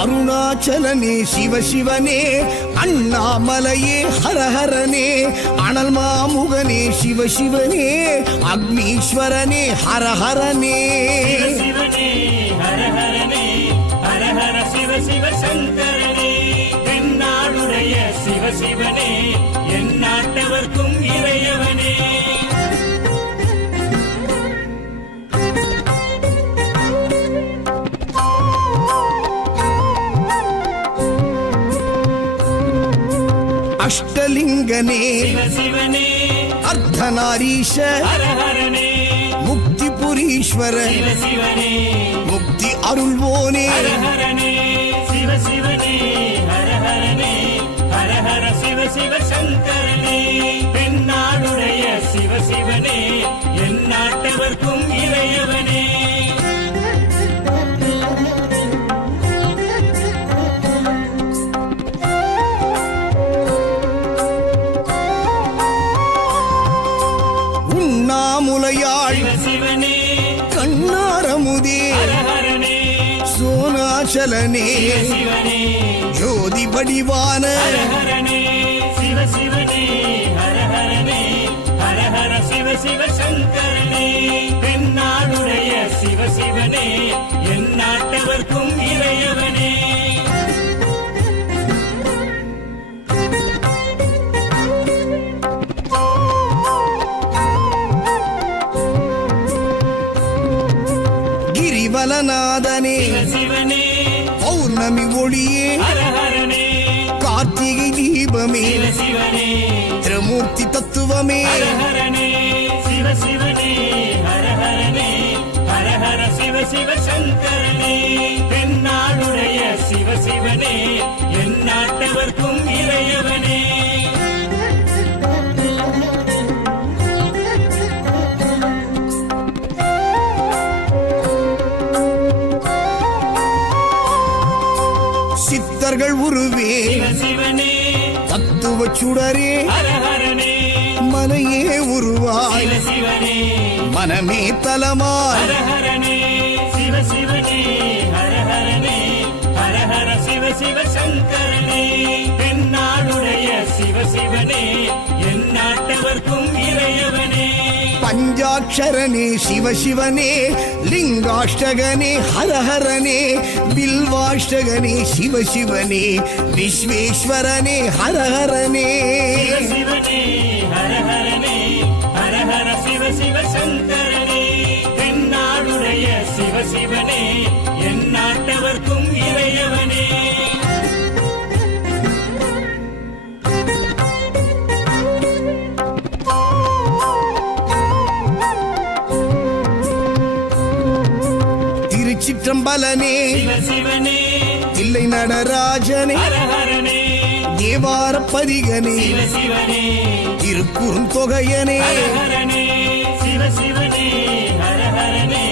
அருணாச்சலனே சிவசிவனே, அண்ணாமலையே ஹரஹரனே, அனல் மாமுகனே சிவசிவனே, அக்னீஸ்வரனே ஹரஹரனே. சிவசிவனே ஹரஹரனே, ஹரஹர சிவ சிவ சங்கரனே, தென்னாடுடைய சிவசிவனே, என் நாட்டவர்க்கும் இறையவனே. அஷ்டலிங்கனே சிவசிவனே, அர்த்தநாரீஷ ஹரஹரனே, முக்திபுரீஸ்வர சிவசிவனே, முக்தி அருள்வோனே. ஹரஹரனே சிவசிவனே, ஹரஹரனே, ஹரஹர சிவ சிவ சங்கரனே, தென்னாடுடைய சிவசிவனே, என் நாட்டவர்க்கும் இறையவனே. உண்ணாமுலையாள் சிவசிவனே, கண்ணாரமுதே ஹரஹரனே, சோனாச்சலனே சிவசிவனே, ஜோதி வடிவான ஹரஹரனே சிவசிவனே, ஹரஹரனே, ஹரஹர சிவ சிவ சங்கரனே, தென்னாடுடைய சிவசிவனே, என் நாட்டவர்க்கும் இறையவனே. கிரிவலநாதனே சிவசிவனே, பௌர்ணமி ஒளியே ஹரஹரனே, கார்த்திகை தீபமே சிவசிவனே, திரமூர்த்தி தத்துவமே. ஹரஹரனே சிவசிவனே, ஹரஹரனே, ஹரஹர சிவ சிவ சங்கரனே, தென்னாடுடைய சிவசிவனே, என் நாட்டவர்க்கும் இறையவனே. சித்தர்கள் உருவே சிவசிவனே, தத்துவ சுடரே ஹரஹரனே, மனையே உருவாய் சிவசிவனே, மனமே தலமாய். ஹரஹரனே சிவசிவனே, ஹரஹரனே, ஹரஹர சிவ சிவ சங்கரனே, தென்னாடுடைய சிவசிவனே, என் நாட்டவர்க்கும் இறையவனே. பஞ்சாட்சரனே சிவசிவனே, லிங்காஷ்டகனே ஹரஹரனே, பில்வாஷ்டகனே சிவசிவனே, விஸ்வேஸ்வரனே ஹரஹரனே. சிவசிவனே, ஹரஹரனே, ஹரஹர சிவ சிவ சங்கரனே, தென்னாடுடைய சிவசிவனே, என் நாட்டவர்க்கும் இறையவனே. திருச்சிற்றம்பலனே சிவசிவனே, தில்லை நடராஜனே, ஹரஹரனே, தேவார பதிகனே, சிவசிவனே, திருக்குறுந்தொகையனே. ஹரஹரனே சிவசிவனே, ஹரஹரனே,